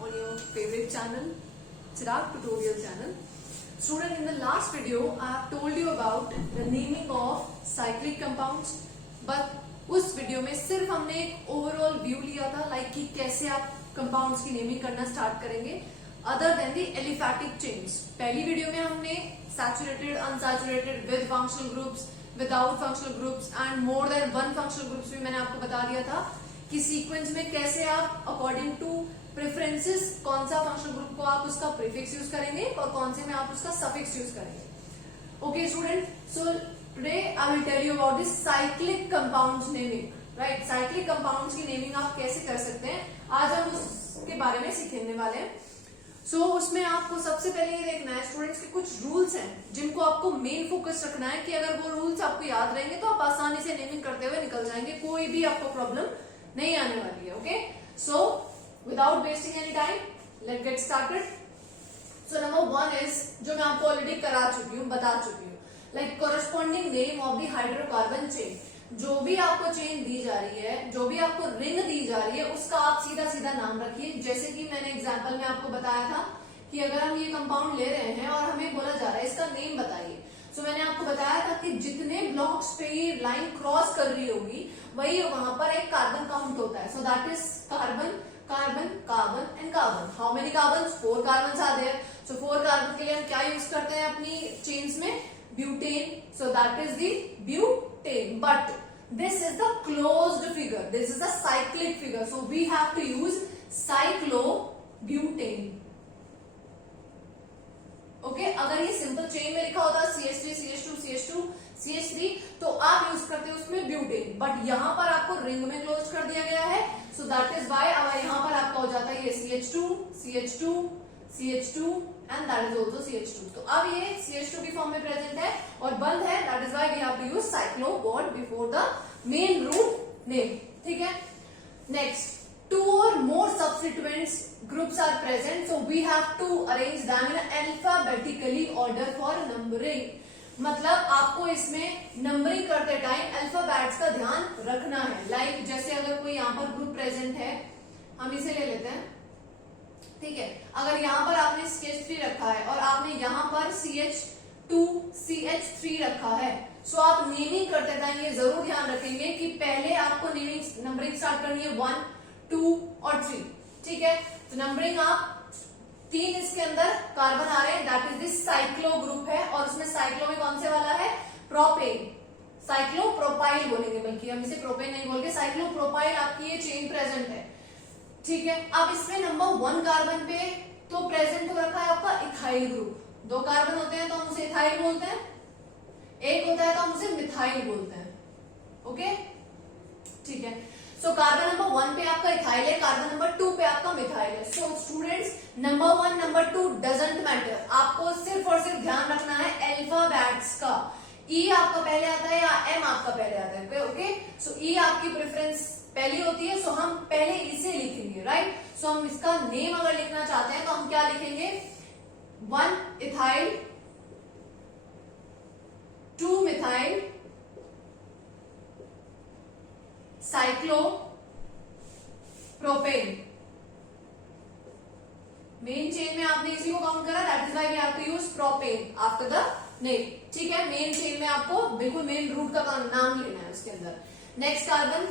on your favorite channel, Chirag Tutorial channel. Student, in the last video, I have told you about the naming of cyclic compounds. But उस video में सिर्फ हमने एक overall view लिया था, like कि कैसे आप कंपाउंड्स की नेमिंग करना स्टार्ट करेंगे other than the aliphatic chains. पहली वीडियो में हमने saturated, unsaturated, with functional groups, without functional groups and more than one functional groups भी मैंने आपको बता दिया था कि सीक्वेंस में कैसे आप अकॉर्डिंग टू प्रेफरेंसेस कौन सा फंक्शनल ग्रुप को आप उसका प्रीफिक्स यूज करेंगे और कौन से में आप उसका सफिक्स यूज करेंगे. Okay student, so today I will tell you about this cyclic compounds naming. Right, cyclic compounds की नेमिंग आप कैसे कर सकते हैं, आज हम उसके बारे में सीखने वाले हैं. सो उसमें आपको सबसे पहले ये देखना है स्टूडेंट्स के कुछ रूल्स हैं जिनको आपको मेन फोकस रखना है कि अगर वो रूल्स आपको याद रहेंगे तो आप आसानी से नेमिंग करते हुए निकल जाएंगे, कोई भी आपको प्रॉब्लम नहीं आने वाली है. Okay, so without wasting any time let get started. So number one is, जो मैं आपको ऑलरेडी करा चुकी हूँ, बता चुकी हूँ, like corresponding name of the hydrocarbon chain. जो भी आपको चेन दी जा रही है, जो भी आपको रिंग दी जा रही है, उसका आप सीधा सीधा नाम रखिए. जैसे कि मैंने एग्जांपल में आपको बताया था कि अगर हम ये कंपाउंड ले रहे हैं और हमें बोला जा रहा है इसका नेम बताइए, सो मैंने आपको बताया था कि जितने ब्लॉक्स पे ये लाइन क्रॉस कर रही होगी वही वहां पर एक कार्बन काउंट होता है. So that is carbon, carbon, carbon and carbon. How many carbon? 4 carbon are there. So 4 carbon के लिए हम क्या यूज करते हैं अपनी चेन्स में? Butane. So that is the butane. But this is the closed figure, this is the cyclic figure, so we have to use cyclobutane. Okay, अगर ये सिंपल चेन में लिखा होता CH3 CH2 CH2 CH3 तो आप use करते हो उसमें ब्यूटेन, बट यहां पर आपको रिंग में क्लोज कर दिया गया है. सो दैट इज वाई अब यहां पर आपका हो जाता है ये CH2 CH2 CH2 and that is also CH2. तो अब ये CH2 की फॉर्म में प्रेजेंट है और बंद है. That is why we have to use cyclo word before the main root name. ठीक है, next, 2 or more substituents groups are present, so we have to arrange them in alphabetically order for numbering. मतलब आपको इसमें numbering करते time alphabets का ध्यान रखना है. लाइक जैसे अगर कोई यहाँ पर ग्रुप प्रेजेंट है, हम इसे ले लेते हैं. ठीक है, अगर यहाँ पर आपने CH3 रखा है और आपने यहाँ पर CH2 CH3 रखा है, सो आप नेमिंग करते टाइम ये जरूर ध्यान रखेंगे कि पहले आपको नेमिंग नंबरिंग स्टार्ट करनी है 1, 2 और 3. ठीक है, तो नंबरिंग आप 3 इसके अंदर कार्बन आ रहे हैं, that is this cyclo group है और उसमें साइक्लो में कौन से वाला है? प्रोपेन. साइक्लो प्रोपाइल बोलेंगे, बल्कि हम इसे प्रोपेन नहीं बोल के साइक्लो प्रोपाइल आपकी ये चेन प्रेजेंट है. ठीक है, अब इसमें नंबर 1 कार्बन पे तो प्रेजेंट हो रखा है आपका इथाइल ग्रुप. 2 कार्बन होते हैं तो हम उसे इथाइल बोलते हैं, 1 होता है तो हम उसे मिथाइल बोलते हैं. ओके, ठीक है. सो कार्बन नंबर 1 पे आपका इथाइल है, कार्बन नंबर 2 पे आपका मिथाइल है. So students, number 1 number 2 doesn't matter, आपको सिर्फ और सिर्फ ध्यान रखना है अल्फाबेट्स का. ई आपका पहले आता है या एम आपका पहले आता है. ओके, सो ई आपकी प्रेफरेंस पहली होती है, सो हम पहले इसे लिखेंगे. राइट, सो हम इसका नेम अगर लिखना चाहते हैं तो हम क्या लिखेंगे? 1 ethyl, 2 methyl, cyclopropane. Main chain में आपने इसी को काउंट करा, that is why we have to use propane after the name. ठीक है, मेन चेन में आपको बिल्कुल मेन रूट का नाम लेना है उसके अंदर. नेक्स्ट कार्बन,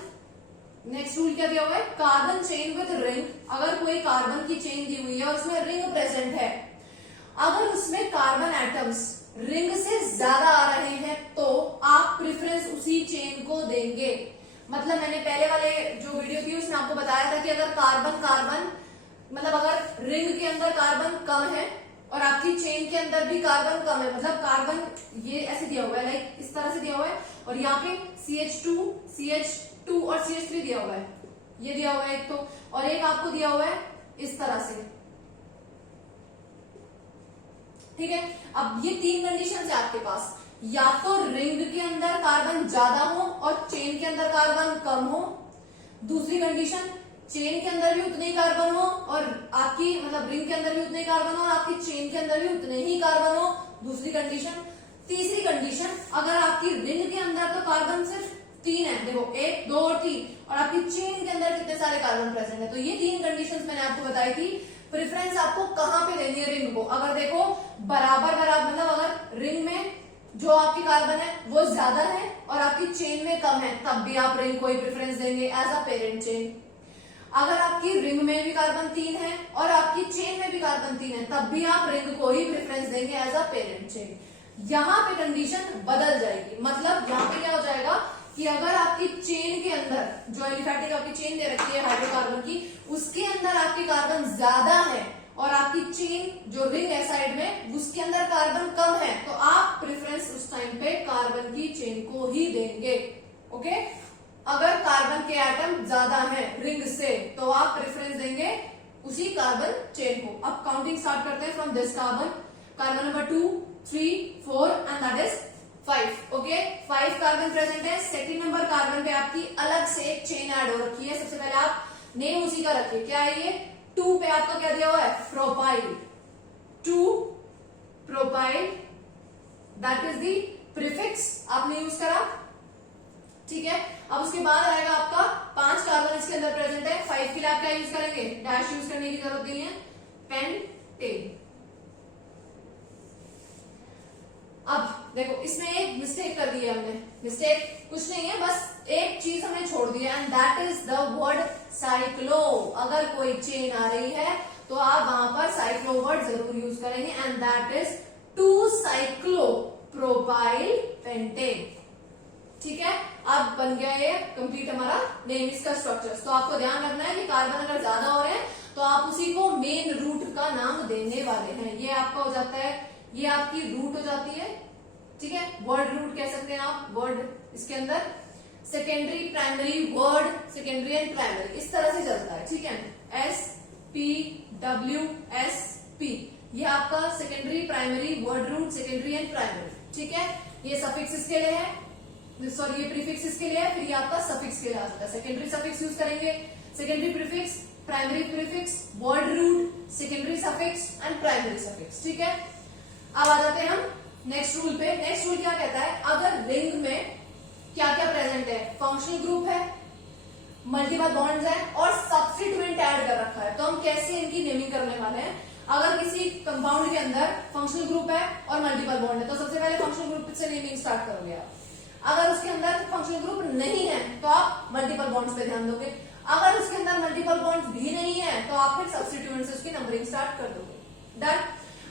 नेक्स्ट रूल क्या दिया हुआ है? Carbon chain with ring. अगर कोई कार्बन की चेन दी हुई है और उसमें रिंग प्रेजेंट है, अगर उसमें कार्बन एटम्स रिंग से ज्यादा आ रहे हैं तो आप प्रेफरेंस उसी चेन को देंगे. मतलब मैंने पहले वाले जो वीडियो थी उसमें आपको बताया था कि अगर कार्बन कार्बन मतलब अगर रिंग के अंदर कार्बन कम है और आपकी चेन के अंदर भी कार्बन कम है, मतलब कार्बन ये ऐसे दिया हुआ है, लाइक इस तरह से दिया हुआ है और यहाँ पे CH2 CH2 और CH3 दिया हुआ है, ये दिया हुआ है एक तो, और एक आपको दिया हुआ है इस तरह से. ठीक है, अब ये 3 कंडीशन है आपके पास, या तो रिंग के अंदर कार्बन ज्यादा हो और चेन के अंदर कार्बन कम हो. दूसरी कंडीशन, चेन के अंदर भी उतने ही कार्बन हो और आपकी मतलब रिंग के अंदर भी उतने ही कार्बन हो और आपकी चेन के अंदर भी उतने ही कार्बन हो. दूसरी कंडीशन. तीसरी कंडीशन, अगर आपकी रिंग के अंदर तो कार्बन सिर्फ 3 है, देखो 1, 2 और 3, और आपकी चेन के अंदर कितने सारे कार्बन प्रेजेंट है। तो ये 3 कंडीशंस मैंने आपको बताई थी। प्रेफरेंस आपको कहां पे देनी है रिंग को, अगर देखो बराबर बराबर मतलब अगर रिंग में जो आपकी कार्बन है वो ज्यादा है और आपकी चेन में कम है, तब भी आप रिंग को ही प्रेफरेंस देंगे एज अ पेरेंट चेन। अगर आपकी रिंग में भी कार्बन 3 है और आपकी चेन में भी कार्बन 3 है, तब भी आप रिंग को ही प्रेफरेंस देंगे एज अ पेरेंट चेन। यहां पे कंडीशन बदल जाएगी, मतलब यहां पे क्या हो जाएगा कि अगर आपकी चेन के अंदर जो एलिफैटिक आपकी चेन दे रखी है हाइड्रोकार्बन की, उसके अंदर आपके कार्बन ज्यादा है और आपकी चेन जो रिंग है साइड में उसके अंदर कार्बन कम है, तो आप प्रेफरेंस उस टाइम पे कार्बन की चेन को ही देंगे। ओके, अगर कार्बन के एटम ज्यादा हैं रिंग से तो आप प्रेफरेंस देंगे उसी कार्बन चेन को। अब काउंटिंग स्टार्ट करते हैं from this carbon, carbon number 2, 3, 4 and that is 5। Okay, 5 carbon present है। सेकंड नंबर कार्बन पे आपकी अलग से एक चेन ऐड हो रखी है। सबसे पहले आप नेम उसी का रखिए, क्या है ये, 2 पे आपका क्या दिया हुआ है, propyl, 2 propyl, that is the prefix आपने यूज करा। ठीक है, अब उसके बाद आएगा आपका 5 कार्बन इसके अंदर प्रेजेंट है। 5 के लिए आप क्या यूज करेंगे, डैश यूज करने की जरूरत नहीं है, पेंटेन। अब देखो इसमें एक मिस्टेक कर दी है हमने, मिस्टेक कुछ नहीं है, बस एक चीज हमने छोड़ दी है and that is the word cyclo. अगर कोई चेन आ रही है तो आप वहां पर साइक्लो वर्ड जरूर यूज करेंगे and that is 2 cyclo propyl pentane. ठीक है, अब बन गया ये कंप्लीट हमारा नेम इसका स्ट्रक्चर। तो आपको ध्यान रखना है कि कार्बन अगर ज्यादा हो रहे हैं तो आप उसी को मेन रूट का नाम देने वाले हैं। ये आपका हो जाता है, ये आपकी रूट हो जाती है। ठीक है, वर्ड रूट कह सकते हैं आप, वर्ड इसके अंदर secondary primary word, secondary and primary इस तरह से चलता है। ठीक है, S P W S P, ये आपका secondary primary word root, secondary and primary. ठीक है, ये सफिक्स इसके लिए है, सॉरी ये प्रीफिक्स इसके लिए है, फिर ये आपका सफिक्स के लिए आ जाता है। सेकेंडरी सफिक्स यूज करेंगे, secondary prefix, primary prefix, word root, secondary suffix and primary suffix. ठीक है, अब आ जाते हैं हम नेक्स्ट रूल पे। नेक्स्ट रूल क्या कहता है, अगर रिंग में क्या क्या प्रेजेंट है, फंक्शनल ग्रुप है, मल्टीपल बॉन्ड्स है और सब्स्टिट्यूएंट ऐड कर रखा है, तो हम कैसे इनकी नेमिंग करने वाले हैं। अगर किसी कंपाउंड के अंदर फंक्शनल ग्रुप है और मल्टीपल बॉन्ड है तो सबसे पहले फंक्शनल ग्रुप से नेमिंग स्टार्ट करोगे आप। अगर उसके अंदर फंक्शनल ग्रुप नहीं है तो आप मल्टीपल बॉन्ड्स पे ध्यान दोगे। अगर उसके अंदर मल्टीपल बॉन्ड्स भी नहीं है तो आप फिर सब्स्टिट्यूएंट से उसकी नंबरिंग स्टार्ट कर दोगे। डन।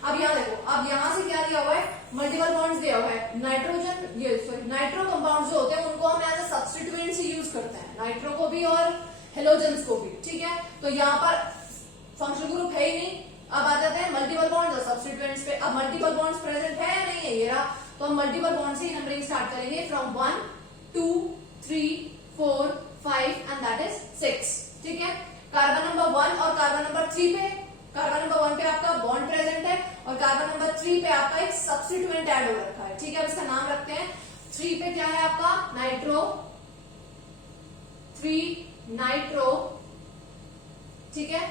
अब यहाँ देखो, अब यहाँ से क्या दिया हुआ है, मल्टीपल बॉन्ड्स दिया हुआ है। नाइट्रोजन ये सॉरी नाइट्रो कंपाउंड्स जो होते हैं उनको हम एज अ सब्स्टिट्यूएंट से यूज करते हैं, नाइट्रो को भी और हेलोजेंस को भी। ठीक है, तो यहाँ पर फंक्शनल ग्रुप है ही नहीं। अब आ जाते हैं मल्टीपल बॉन्ड्स और सब्स्टिट्यूएंट्स पे। अब मल्टीपल बॉन्ड्स प्रेजेंट है या नहीं है, ये रहा, तो हम मल्टीपल बॉन्ड से नंबरिंग स्टार्ट करेंगे फ्रॉम 1 2 3 4 5 एंड दैट इज 6। ठीक है, कार्बन नंबर 1 और कार्बन नंबर 3 पे, कार्बन नंबर 1 पे आपका बॉन्ड प्रेजेंट है और कार्बन नंबर 3 पे आपका एक सब्स्टिट्यूएंट ऐड हो रखा है। ठीक है, अब इसका नाम रखते हैं। 3 पे क्या है आपका, नाइट्रो, 3 नाइट्रो। ठीक है,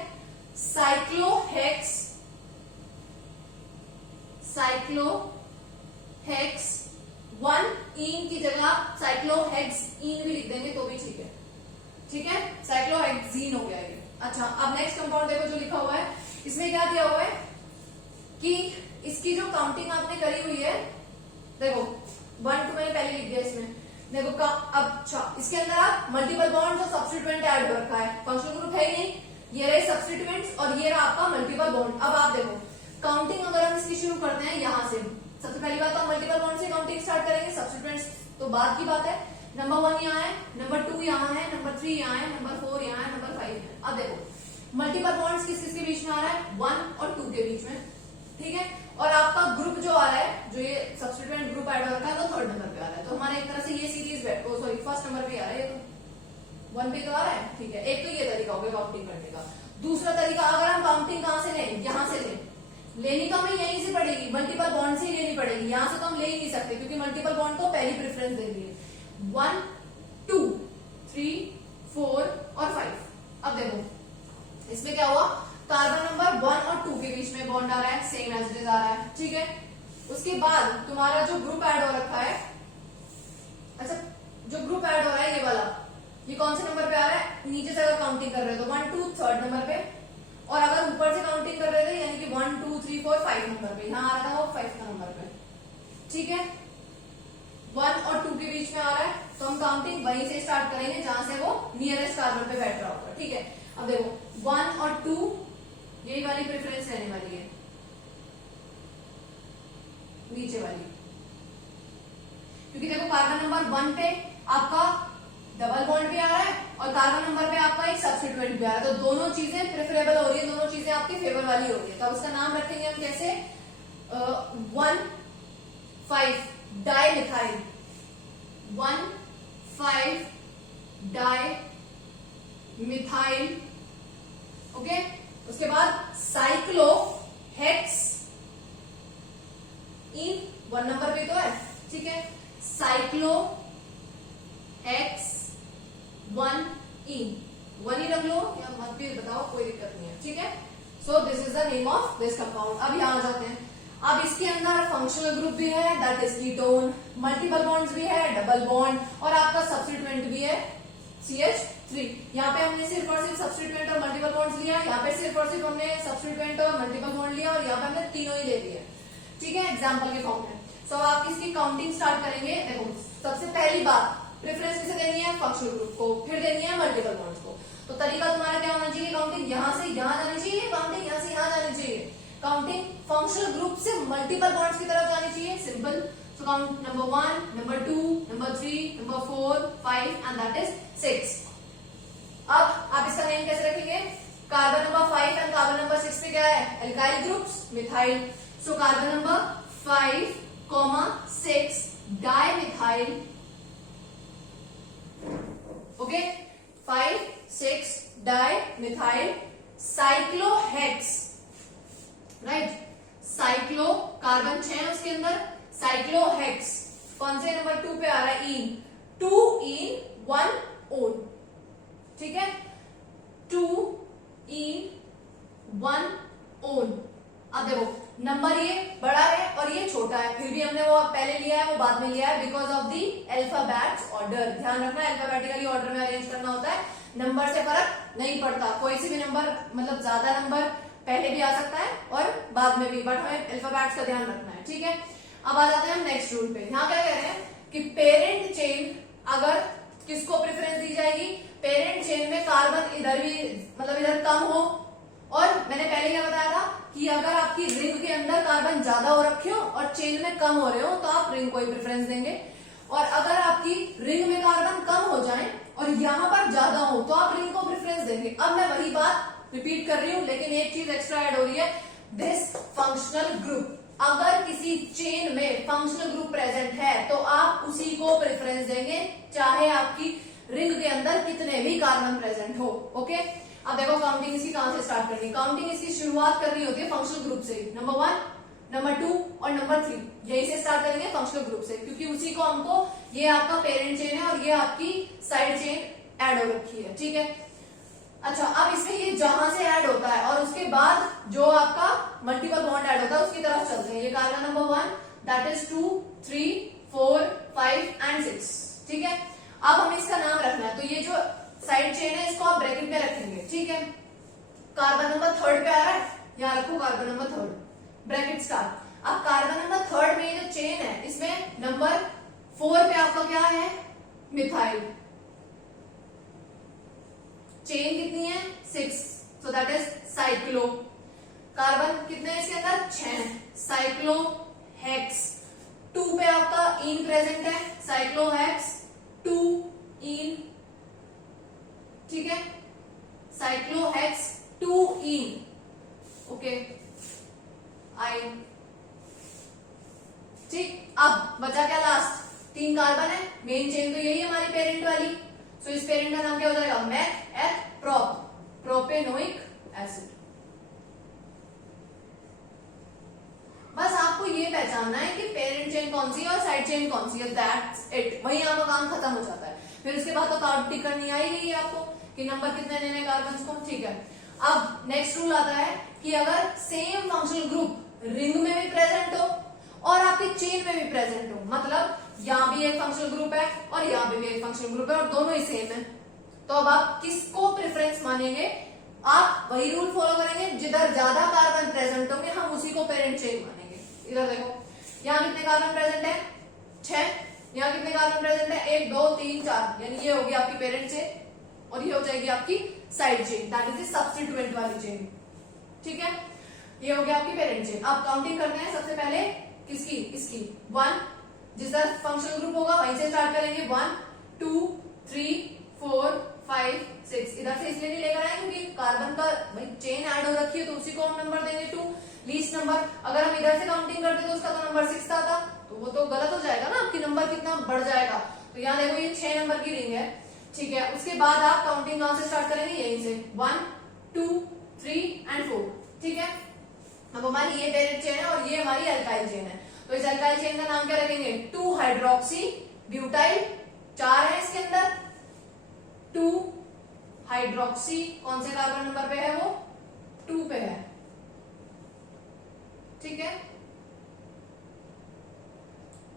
साइक्लोहेक्स, साइक्लोहेक्स 1 इन की जगह आप साइक्लोहेक्स इन भी लिख देंगे तो भी ठीक है। ठीक है, साइक्लोहेक्सीन हो गया ये। अच्छा, अब नेक्स्ट कंपाउंड देखो जो लिखा हुआ है, इसमें क्या दिया हुआ है कि इसकी जो काउंटिंग आपने करी हुई है, देखो 1 2 मैंने पहले लिख दिया इसमें। देखो अब अच्छा, इसके अंदर आप मल्टीपल बॉन्ड्स और सब्स्टिट्यूएंट ऐड हो रखा है, फंक्शनल ग्रुप है ही नहीं, ये रहे सब्स्टिट्यूएंट्स और ये रहा आपका मल्टीपल बॉन्ड। अब आप देखो काउंटिंग अगर हम इसकी शुरू करते हैं यहाँ से, सबसे पहली बात तो हम मल्टीपल बॉन्ड से काउंटिंग स्टार्ट करेंगे, सब्स्टिट्यूएंट्स तो बाद की बात है। नंबर 1 यहाँ है, नंबर 2 यहाँ है, नंबर 3 यहाँ है, नंबर 4 यहाँ है, नंबर 5 है। अब देखो मल्टीपल बॉन्ड्स किस किसके बीच में आ रहा है, 1 और 2 के बीच में। ठीक है, और आपका ग्रुप जो आ रहा है, जो ये सब्स्टिट्यूएंट ग्रुप ऐड हो रखा है वो 3rd नंबर पे आ रहा है। तो हमारा एक तरह से ये सीरीज सॉरी 1st नंबर पे आ रहा है, ये तो 1 पे तो आ रहा है। ठीक है, एक तो ये तरीका हो गया काउंटिंग करने का। दूसरा तरीका, अगर हम काउंटिंग कहां से लें, यहां से लें, लेनी तो हमें यहीं से पड़ेगी, मल्टीपल बॉन्ड से ही लेनी पड़ेगी, यहां से तो हम ले ही नहीं सकते क्योंकि मल्टीपल बॉन्ड को पहली प्रेफरेंस देनी है। 1 2 3 4 और 5। अब देखो इसमें क्या हुआ, कार्बन नंबर 1 और 2 के बीच में बॉन्ड आ रहा है, सेम एज इट इज आ रहा है। ठीक है, उसके बाद तुम्हारा जो ग्रुप ऐड हो रखा है, अच्छा जो ग्रुप ऐड हो रहा है ये वाला, ये कौन से नंबर पे आ रहा है, नीचे से अगर काउंटिंग कर रहे हो तो 1 2 3rd नंबर पे, और अगर ऊपर से काउंटिंग कर रहे थे यानी कि 1 2 3 4 5 नंबर पे, यहाँ आ रहा था वो 5th नंबर पे। ठीक है, 1 और 2 के बीच में आ रहा है, तो हम काउंटिंग वहीं से स्टार्ट करेंगे जहां से वो नियरेस्ट कार्बन पे बैठ रहा होगा। ठीक है, अब देखो 1 और 2 यही वाली प्रेफरेंस रहने वाली है, नीचे वाली, क्योंकि देखो कार्बन नंबर 1 पे आपका डबल बॉन्ड भी आ रहा है और कार्बन नंबर पे आपका एक सब्स्टिट्यूएंट भी आ रहा है, तो दोनों चीजें प्रेफरेबल हो रही है, दोनों चीजें आपकी फेवर वाली हो रही है। तो अब इसका नाम रखेंगे हम कैसे, 1,5 di methyl, 1,5 di methyl. Okay, उसके बाद साइक्लो हेक्स इन 1 नंबर पे तो है। ठीक है, साइक्लो हेक्स 1 इन, 1 ही रख लो या मत भी बताओ, कोई दिक्कत नहीं है। ठीक है, so this is the name of this compound. अब यहां आ जाते हैं, अब इसके अंदर फंक्शनल ग्रुप भी है, that is ketone, multiple bonds भी है, डबल बॉन्ड, और आपका सब्स्टिट्यूएंट भी है CH3। यहाँ पे हमने सिर्फ और सिर्फ सब्स्टिट्यूएंट और मल्टीपल बॉन्ड्स लिया, यहाँ पे सिर्फ और सिर्फ हमने सब्स्टिट्यूएंट और मल्टीपल बॉन्ड लिया, और यहाँ पे हमने तीनों ही ले लिए। ठीक है, एग्जाम्पल के फॉर्म में। सो आप इसकी काउंटिंग स्टार्ट करेंगे। देखो, सबसे पहली बात प्रेफरेंस किसे देनी है, फंक्शनल ग्रुप को, फिर देनी है मल्टीपल बॉन्ड्स को। तो तरीका तुम्हारा क्या होना चाहिए, काउंटिंग यहाँ से यहाँ जानी चाहिए, काउंटिंग यहाँ से यहाँ जानी चाहिए, काउंटिंग फंक्शनल ग्रुप से मल्टीपल बॉन्ड्स की तरफ जानी चाहिए, simple. So count number 1, number 2, number 3, number 4, 5 and that is 6। अब आप इसका नेम कैसे रखेंगे, carbon number 5 and carbon number 6 पे क्या है, alkyl groups, methyl. So carbon number 5, 6 di methyl. Okay, 5, 6 di methyl साइक्लोहेक्स, right. Cyclo carbon 6 है उसके अंदर, साइक्लोहेक्स कौन से नंबर 2 पे आ रहा है, इन, 2 इन 1 ओन। ठीक है, 2 इन 1 ओन। अब देखो नंबर ये बड़ा है और ये छोटा है, फिर भी हमने वो पहले लिया है वो बाद में लिया है, because of the alphabets order. ध्यान रखना, अल्फाबेटिकली ऑर्डर में अरेंज करना होता है, नंबर से फर्क नहीं पड़ता, कोई सी भी नंबर, मतलब ज्यादा नंबर पहले भी आ सकता है और बाद में भी, बट हमें अल्फाबेट्स का ध्यान रखना है। ठीक है, अब आ जाते हैं हम नेक्स्ट रूल पे। यहाँ क्या कह रहे हैं कि पेरेंट चेन अगर किसको प्रेफरेंस दी जाएगी, पेरेंट चेन में कार्बन इधर भी, मतलब इधर कम हो, और मैंने पहले क्या बताया था कि अगर आपकी रिंग के अंदर कार्बन ज्यादा हो रखे हो और चेन में कम हो रहे हो तो आप रिंग को ही प्रेफरेंस देंगे, और अगर आपकी रिंग में कार्बन कम हो जाए और यहाँ पर ज्यादा हो तो आप रिंग को प्रेफरेंस देंगे। अब मैं वही बात रिपीट कर रही हूँ, लेकिन एक चीज एक्स्ट्रा ऐड हो रही है, दिस फंक्शनल ग्रुप, अगर किसी चेन में फंक्शनल ग्रुप प्रेजेंट है तो आप उसी को प्रेफरेंस देंगे, चाहे आपकी रिंग के अंदर कितने भी कार्बन प्रेजेंट हो। ओके, अब देखो काउंटिंग इसकी कहां से स्टार्ट करनी, काउंटिंग इसकी शुरुआत करनी होती है फंक्शनल ग्रुप से, नंबर 1, नंबर 2 और नंबर 3, यही से स्टार्ट करेंगे फंक्शनल ग्रुप से, क्योंकि उसी को हमको, ये आपका पेरेंट चेन है और ये आपकी साइड चेन ऐड हो रखी है। ठीक है, अच्छा, अब इसमें ये जहां से ऐड होता है और उसके बाद जो आपका मल्टीपल बॉन्ड ऐड होता है उसकी तरफ चलते हैं। ये carbon number 1, that is 2, 3, 4, 5 and 6। ठीक है, अब हमें इसका नाम रखना है, तो ये जो साइड चेन है इसको आप ब्रैकेट में रखेंगे। ठीक है, कार्बन नंबर 3rd पे आ रहा है, यहाँ रखो carbon number 3rd, bracket start. अब कार्बन नंबर 3rd में जो चेन है इसमें नंबर 4 पे आपका क्या है, मिथाइल। चेन कितनी है, 6, सो दैट इज साइक्लो। कार्बन कितने हैं इसके अंदर, 6, साइक्लोहेक्स। 2 पे आपका इन प्रेजेंट है, साइक्लोहेक्स 2 इन। ठीक है, साइक्लोहेक्स 2 इन, ओके, आइन। ठीक, अब बचा क्या लास्ट, 3 कार्बन है, मेन चेन तो यही है हमारी पेरेंट वाली, सो इस पेरेंट का नाम क्या हो जाएगा, मेथ एथ प्रोप, प्रोपेनोइक एसिड। बस आपको ये पहचानना है कि पेरेंट चेन कौन सी है और साइड चेन कौन सी है, दैट्स इट, वही आपका काम खत्म हो जाता है। फिर उसके बाद तो काउंटिंग करनी आएगी आपको कि नंबर कितने लेने कार्बन को। ठीक है, अब नेक्स्ट रूल आता है कि अगर सेम फंक्शनल ग्रुप रिंग में भी प्रेजेंट हो और आपकी चेन में भी प्रेजेंट हो, मतलब यहाँ भी एक फंक्शनल ग्रुप है और यहाँ भी एक फंक्शनल ग्रुप है और दोनों ही सेम है, तो अब आप किसको प्रेफरेंस मानेंगे? आप वही रूल फॉलो करेंगे, जिधर ज्यादा कार्बन प्रेजेंट होंगे हम उसी को पेरेंट चेन मानेंगे। इधर देखो, यहाँ कितने कार्बन प्रेजेंट है? 6। यहाँ कितने कार्बन प्रेजेंट है? 1 2 3 4, यानी ये होगी आपकी पेरेंट चेन और ये हो जाएगी आपकी side chain, that is the substituent वाली चेन। ठीक है, ये हो गया आपकी पेरेंट चेन। अब काउंटिंग करते हैं सबसे पहले किसकी? इसकी 1, जिस तरह फंक्शनल ग्रुप होगा वहीं से स्टार्ट करेंगे। 1 2 3 4 5 6, इधर से इसलिए नहीं लेकर आए क्योंकि कार्बन का भाई चेन ऐड हो रखी है तो उसी को हम नंबर देंगे 2, लीस्ट नंबर। अगर हम इधर से काउंटिंग करते तो उसका तो नंबर 6 आता, तो वो तो गलत हो जाएगा ना, आपकी नंबर कितना बढ़ जाएगा। तो यहाँ देखो ये 6 नंबर की रिंग है। ठीक है, उसके बाद आप काउंटिंग कहां से स्टार्ट करेंगे? यहीं से 1 2 3 एंड 4। ठीक है, अब हमारी ये पेरेंट चेन है और ये हमारी अल्काइल चेन है, तो इस अल्काइल चेन का नाम क्या रखेंगे? 2 हाइड्रोक्सी ब्यूटाइल। 4 है इसके अंदर, 2 हाइड्रोक्सी, कौन से कार्बन नंबर पे है वो? 2 पे है। ठीक है,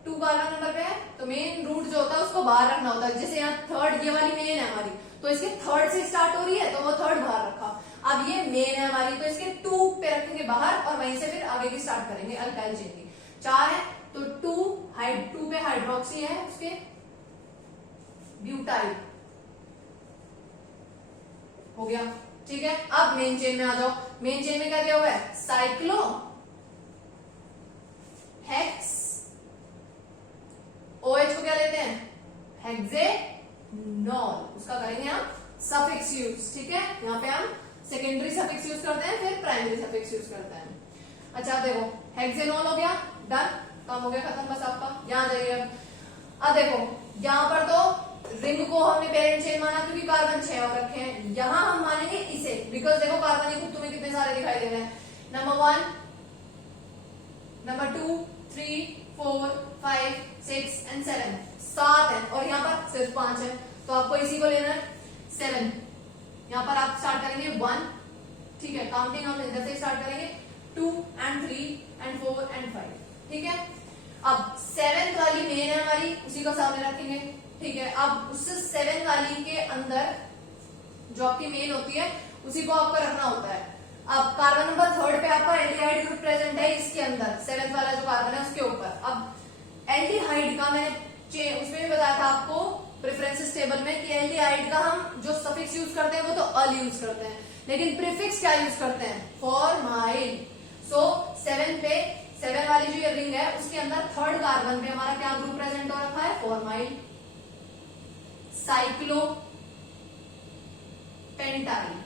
2 कार्बन नंबर पे है, तो मेन रूट जो होता है उसको बाहर रखना होता है। जैसे यहाँ थर्ड, ये वाली मेन है हमारी, तो इसके थर्ड से स्टार्ट हो रही है तो वो थर्ड बाहर रखा। अब ये मेन है हमारी, तो इसके 2 पे रखेंगे बाहर और वहीं से फिर आगे की स्टार्ट करेंगे अल्काइल चेन की। 4 है तो 2 पे हाइड्रोक्सी है, उसके ब्यूटाइल हो गया। ठीक है, अब मेन चेन में आ जाओ। मेन चेन में क्या दिया हुआ है? साइक्लो हेक्स, OH को क्या लेते हैं? हेक्सेनॉल, उसका करेंगे हम सफिक्स यूज। ठीक है, यहाँ पे हम सेकेंडरी सफिक्स यूज करते हैं, फिर प्राइमरी सफिक्स यूज करते हैं। अच्छा देखो, हेक्सेनॉल हो गया, डन, काम हो गया, खत्म बस आपका। यहाँ जाइए अब देखो, यहाँ पर तो रिंग को हमने पेरेंट चेन माना क्योंकि कार्बन 6 और रखे हैं। यहाँ हम मानेंगे इसे, बिकॉज देखो कार्बन ये तुम्हें कितने सारे दिखाई दे रहे हैं। नंबर 1, नंबर 2 3 4 5 6 एंड 7, 7 है और यहाँ पर सिर्फ 5 है, तो आपको इसी को लेना है 7। यहाँ पर आप स्टार्ट करेंगे 1। ठीक है, काउंटिंग हम इधर से स्टार्ट करेंगे 2 एंड 3 एंड 4 एंड 5। ठीक है, अब 7 वाली मेन है हमारी, उसी को सामने रखेंगे। ठीक है, अब उस 7 वाली के अंदर जो आपकी मेन होती है उसी को आपको रखना होता है। अब कार्बन नंबर 3 पे आपका एल्डिहाइड ग्रुप प्रेजेंट है, इसके अंदर 7 वाला जो कार्बन है उसके ऊपर। अब एल्डिहाइड का मैंने उसमें भी बताया था आपको प्रेफरेंसेस टेबल में कि एल्डिहाइड का हम जो सफिक्स यूज करते हैं वो तो अल यूज करते हैं, लेकिन प्रीफिक्स क्या यूज करते हैं? फॉर्माइल। सो 7 पे, 7 वाली जो ये रिंग है उसके अंदर 3rd कार्बन पे हमारा क्या ग्रुप प्रेजेंट हो रखा है? Formyl, cyclo pentyl.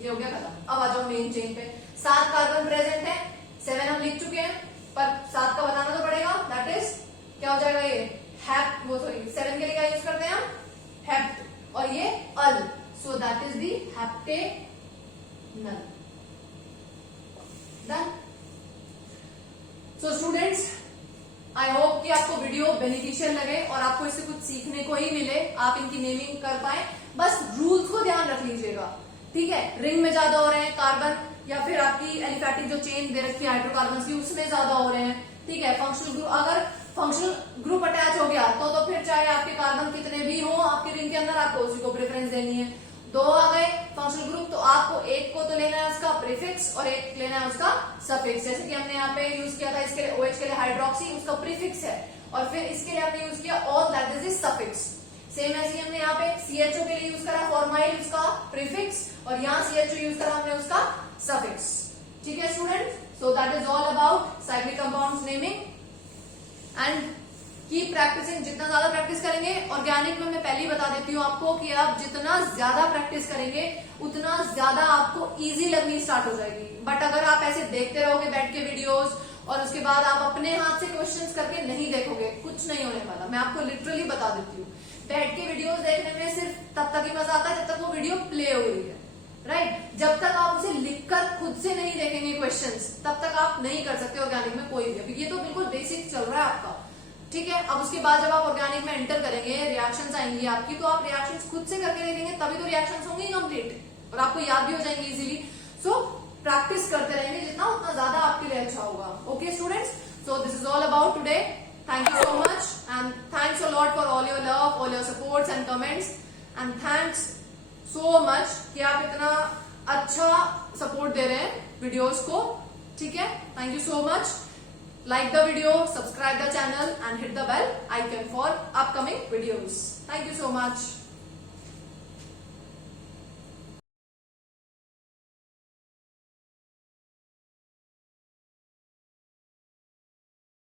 ये हो गया खत्म। अब आ जाओ मेन चेन पे। 7 कार्बन प्रेजेंट है, 7 हम लिख चुके हैं, पर 7 का बनाना तो पड़ेगा, दैट इज क्या हो जाएगा? ये हैप्ट, वो सॉरी 7 के लिए क्या यूज करते हैं हम? हैप्ट, और ये al, so that is the heptanal. Done. So students, I hope कि आपको वीडियो बेनिफिशियल लगे और आपको इससे कुछ सीखने को ही मिले, आप इनकी नेमिंग कर पाए। बस रूल्स को ध्यान रख लीजिएगा। ठीक है, रिंग में ज्यादा हो रहे हैं कार्बन, या फिर आपकी एलिफैटिक जो चेन दे रखी है हाइड्रोकार्बन की उसमें ज्यादा हो रहे हैं। ठीक है, फंक्शनल ग्रुप, अगर फंक्शनल ग्रुप अटैच हो गया तो फिर चाहे आपके कार्बन कितने भी हो आपके रिंग के अंदर, आपको उसी को प्रेफरेंस देनी है। 2 आ गए फंक्शनल ग्रुप, तो आपको एक को तो लेना है उसका प्रीफिक्स और एक लेना है उसका सफिक्स। जैसे कि हमने यहाँ पे यूज किया था इसके लिए OH के लिए हाइड्रोक्सी, उसका प्रीफिक्स है, और फिर इसके लिए हमने यूज किया all, that is the suffix. Same ऐसे हमने यहाँ पे CHO के लिए यूज करा फॉर्माइल, उसका प्रीफिक्स, और यहाँ CHO यूज करा हमने उसका सफिक्स। ठीक है student, so that is all about cyclic compounds naming and keep practising. जितना ज्यादा प्रैक्टिस करेंगे, ऑर्गेनिक में मैं पहले ही बता देती हूँ आपको कि आप जितना ज्यादा प्रैक्टिस करेंगे उतना ज्यादा आपको इजी लगनी स्टार्ट हो जाएगी। बट अगर आप ऐसे देखते रहोगे बैठ के वीडियोस और उसके बाद आप अपने हाथ से क्वेश्चंस करके नहीं देखोगे, कुछ नहीं होने वाला। मैं आपको लिटरली बता देती हूँ, बैठ के वीडियोस देखने में सिर्फ तब तक ही मजा आता है जब तक वो वीडियो प्ले हो रही है, राइट। जब तक आप उसे लिखकर खुद से नहीं देखेंगे क्वेश्चंस, तब तक आप नहीं कर सकते ऑर्गेनिक में कोई भी। अभी ये तो बिल्कुल बेसिक चल रहा है आपका, ठीक है। अब उसके बाद जब आप ऑर्गेनिक में एंटर करेंगे, रिएक्शंस आएंगी आपकी, तो आप रिएक्शंस खुद से करके देखेंगे, तभी तो रिएक्शंस होंगी कंप्लीट और आपको याद भी हो जाएंगे इजीली। सो प्रैक्टिस करते रहेंगे जितना, उतना ज्यादा आपके लिए अच्छा होगा। Okay students, so this is all about today. Thank you so much and thanks a lot for all your love, all your supports and comments. And thanks so much कि आप इतना अच्छा सपोर्ट दे रहे हैं वीडियोस को, ठीक है। Thank you so much. Like the video, subscribe the channel and hit the bell icon for upcoming videos. Thank you so much.